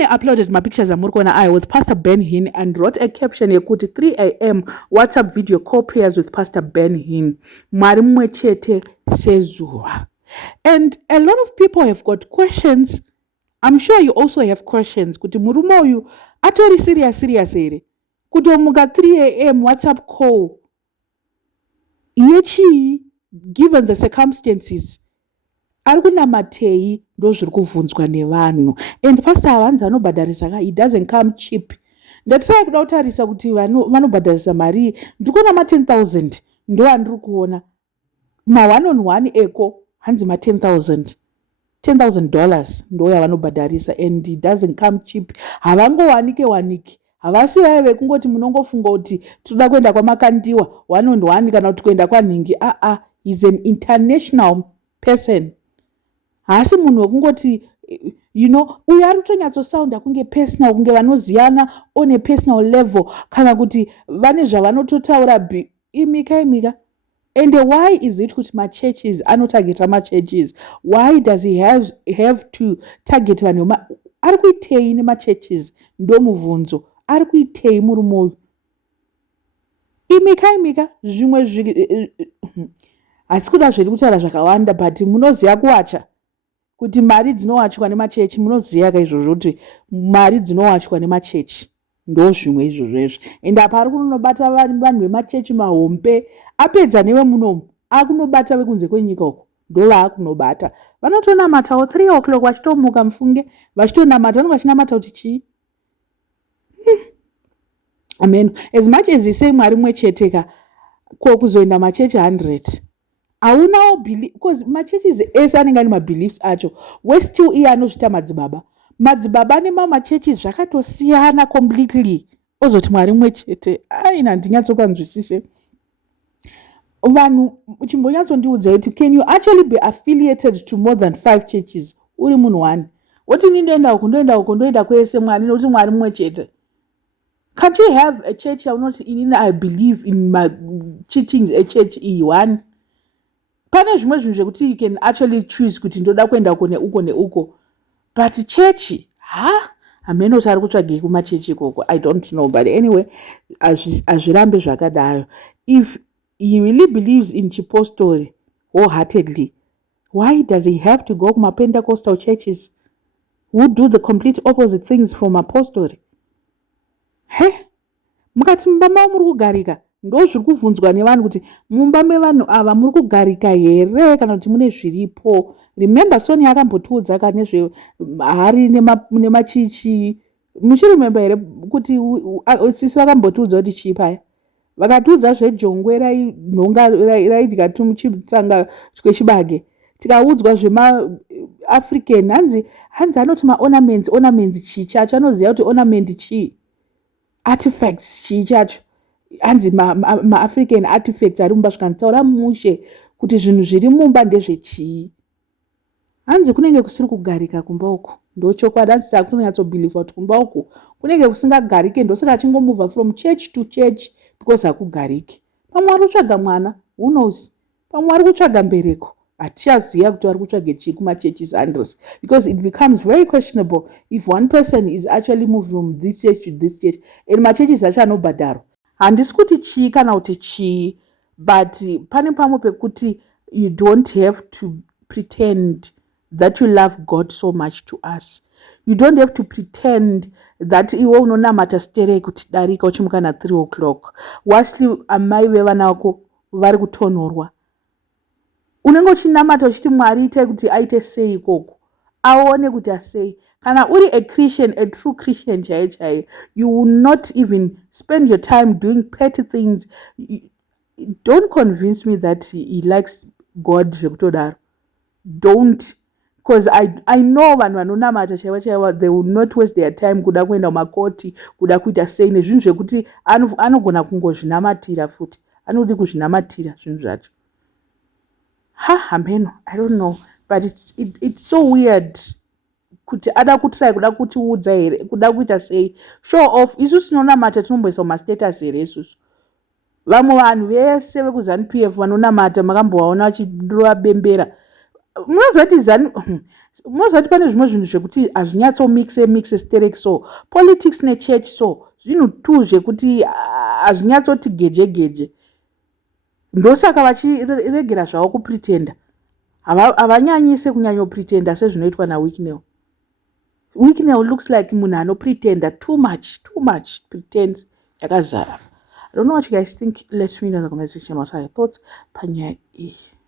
Ine uploaded my pictures amurikona I with Pastor Ben Hinn and wrote a caption yekuti 3 a.m. WhatsApp video call prayers with Pastor Ben Hinn. Mwari mumwe chete sezuva. And a lot of people have got questions. I'm sure you also have questions. Kuti murume uyu atori serious here. Kutomuka 3 a.m. WhatsApp call. Yechi, given the circumstances, arikunamatei ndozviri kuvunzwa nevanhu. And pastor avanzi anobhadharisa he doesn't come cheap. Ndatrai kuda kutarisa kuti vanobhadharisa mari ndikuona ma10,000 ndo andiri kuona. Ma one on one eko hanzi ma10,000. $10,000 ndo yavanobhadharisa and it doesn't come cheap. Havangowanike. Havasi vaive kungoti munongofunga kuti toda kuenda kwamakandiwa 1 on 1 kana kuti kuenda kwanhingi. He's an international person. Hasi munhu wekungoti uyu ari kutonyatsosounda kunge personal, kunge vanoziyana on a personal level kana kuti vane zvavanototaura imika. And why is it kuti machurches anotargeta machurches? Why does he have to target vanhu? Ari kuitei nemachurches ndo muvhunzo. Ari kuitei murume uyu? Imika zvimwe hasi kuda zviri kutaura zvakawanda, but munoziva kuwacha kuti mari dzinowachwa nemachechi. Munoziva kaizvozvo kuti mari dzinowachwa nemachechi ndo zvimwe izvozvo. And apa ari kunobata vanhu vemachechi mahombe, apedza newe munomu akunobata vekunze kwenyika uko ndo vaakunobata. Vanotonamatawo 3 o'clock vachitomuka mufunge vachitonamata. Vanenge vachinamata kuti chii? Amen. As much as he say mwari mumwe chete kuzoenda machechi 100, haunawo belief, because machurches ese anenge ane mabeliefs acho. Westill iye anozvita madzibaba. Madzibaba nemamachurches zvakatosiyana completely. Ozoti mwari mumwe chete. Aina handinyatsokanzwisise. Vanhu chimbonyatsondiudza kuti can you actually be affiliated to more than 5 churches uri munhu 1? Woti nindoenda uko ndoenda kwese mwari noti mwari mumwe chete. Can't you have a church not in? I believe in my teachings, a church E1. Pane zvimwe zvinhu zvekuti you can actually choose kuti ndoda kuenda uko neuko. But church, ameno kuti ari kutsvagei kumachechi ikoko. I don't know, but anyway, azvirambe zvakadaro. If he really believes in chipostori wholeheartedly, why does he have to go to Pentecostal churches who do the complete opposite things from apostori? Mukati mumba mavo muri kugarika ndo zviri kubvunzwa nevanhu kuti mumba mevanhu ava muri kugarika here kana kuti mune zviripo. Remember Sonia akambotiudza kana nezvehari nemachichi. Muchiremember here kuti sisi vakambotiudza kuti chii paya? Vakatiudza zvejongwe rainhonga raidya tumuchitsanga kwechibage. Tikaudzwa zvemaAfrican hanzi anoti ornaments chii chacho. Anoziva kuti ornament chii? Artifacts chii chacho. Hanzi maAfrican artifacts ari mumba zvikantaura mushe kuti zvinhu zviri mumba ndezvechii. Hanzi kunenge kusiri kugarika kumba uku. Ndo chokwadi. Hanzi sakunonyatsobhiliva kuti kumba uku kunenge kusingagarike ndosaka achingomuvha from church to church because hakugariki. Pamwe ari kutsvaga mwana, who knows? Pamwe ari kutsvaga mbereko. Hatichaziva kuti ari kutsvaga chii kumachurches 100, because it becomes very questionable if one person is actually moved from this church to this church and machurches acho anobhadharwa. Handisi kuti chii kana kuti chii, but pane pamwe pekuti you don't have to pretend that you love God so much to us. You don't have to pretend that iwe unonamata sterei kuti darika uchimuka na 3 o'clock. Wasli amai vevana vako vari kutonhorwa. Unenge uchinamata uchiti mwari itai kuti aite sei ikoko. Aone kuti asei. Kana uri a Christian, a true Christian chaiye, you will not even spend your time doing petty things. Don't convince me that he likes God zvekutodaro. Don't. Because I know vanhu vanonamata chaiva they will not waste their time kuda kuenda kumakoti, kuda kuita sei nezvinhu zvekuti anogona kungozvinamatira futi. Anodi kuzvinamatira zvinhu zvacho. Ameno, I don't know, but it's so weird. Kuti ada kutry kuda kutiudza here, kuda kuita sei. Show off. Isusu tinonamata tinomboisa mumastatus here isusu. Vamwe vanhu vese vekuzanu PF vanonamata makambovaona vachidurura bembera. munozoti munozoti pane zvimwe zvinhu zvekuti hazvinyatsomixe stereki so politics nechurch so zvinhu tu zvekuti hazvinyatsoti geje ndosaka vachiregera zvavo kupretenda. Havanyanyise kunyanyopretenda sezvinoitwa naWicknell. Wicknell looks like munhu anopretenda too much pretense yakazara. I don't know what you guys think. Let me know in the comment section what are your thoughts panyaya iyi.